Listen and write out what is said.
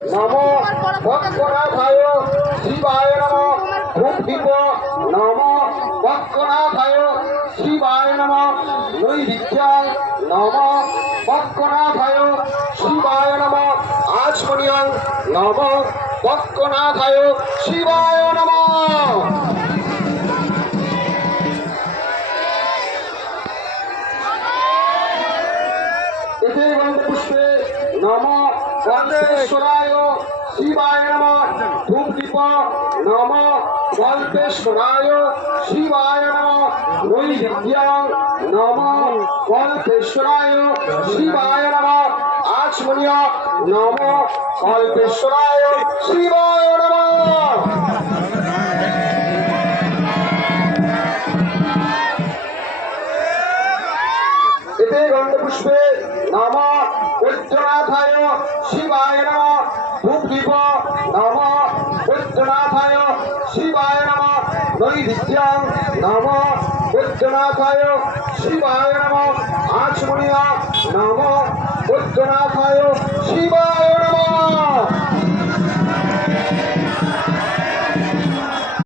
নমো পদ্মনাথায় শিবায় নমো ধূপদীপ নমো পদ্মনাথায় শিবায় নমো নৈবেদ্যং নমো পদ্মনাথায় শিবায় নমো আচমনিয়ং নমো পদ্মনাথায় শিবায় নমো। এতে গন্ধপুষ্পে নমো কল্পেশ্বরায় শিবায় নমো ধূপদীপ নমো কল্পেশ্বরায় শিবায় নমো নৈবেদ্যং নমো কল্পেশ্বরায় শিবায় নমো আচমনীয় নমো কল্পেশ্বরায় শিবায় নমো। এতে গন্ধপুষ্পে নমো বৈদ্যনাথায় শিবায় নমো ধূপদীপ নমো বৈদ্যনাথায় শিবায় নমো নৈবেদ্যং নমো বৈদ্যনাথায় শিবায় নমো আচমনীয় নমো বৈদ্যনাথায় শিবায়